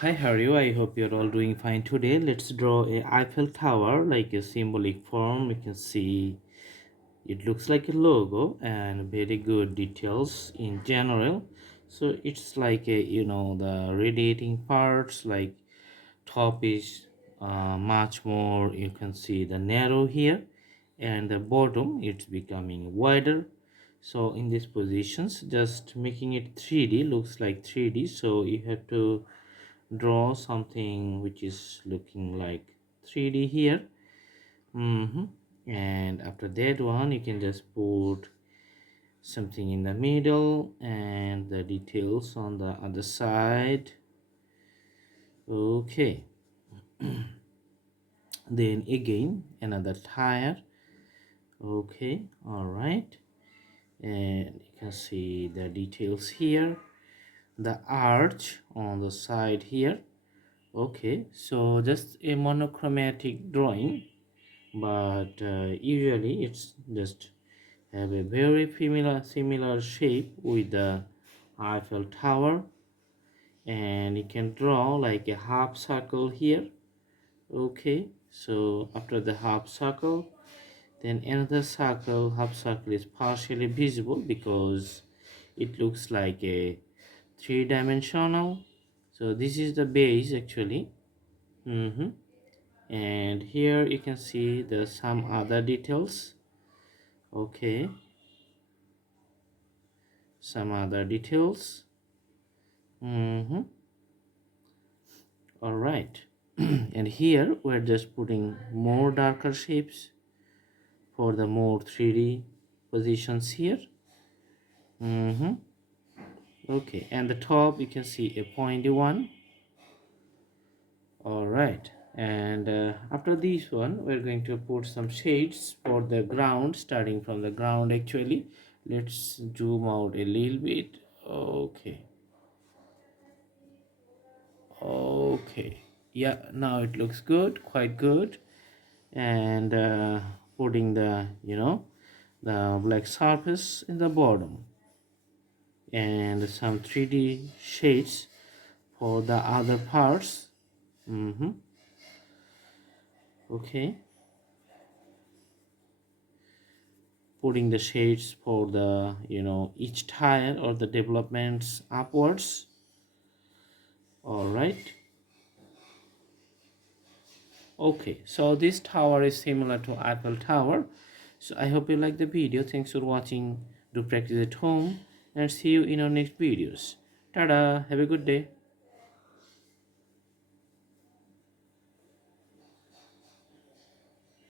Hi, how are you? I hope you're all doing fine today. Let's draw a Eiffel Tower like a symbolic form. You can see it looks like a logo and very good details in general. So it's like a the radiating parts like top is much more. You can see the narrow here, and the bottom it's becoming wider. So in these positions, just making it 3D looks like 3D. So you have to draw something which is looking like 3D here. And after that one you can just put something in the middle and the details on the other side. Okay, then again another tire. Okay, all right, and you can see the details here, the arch on the side here. Okay, so just a monochromatic drawing, but usually it's just have a very similar shape with the Eiffel Tower, and you can draw like a half circle here. Okay, so after the half circle, then another circle. Half circle is partially visible because it looks like a three-dimensional. So this is the base actually. And here you can see the some other details. Okay, some other details. All right. And here we're just putting more darker shapes for the more 3D positions here. Okay, and the top you can see a pointy one. All right, and after this one we're going to put some shades for the ground, starting from the ground actually. Let's zoom out a little bit. Okay, okay, yeah, now it looks good, quite good. And putting the the black surface in the bottom and some 3D shades for the other parts. Okay, putting the shades for the each tile or the developments upwards. All right. Okay, so this tower is similar to Eiffel Tower. So I hope you like the video. Thanks for watching. Do practice at home and see you in our next videos. Tada, have a good day.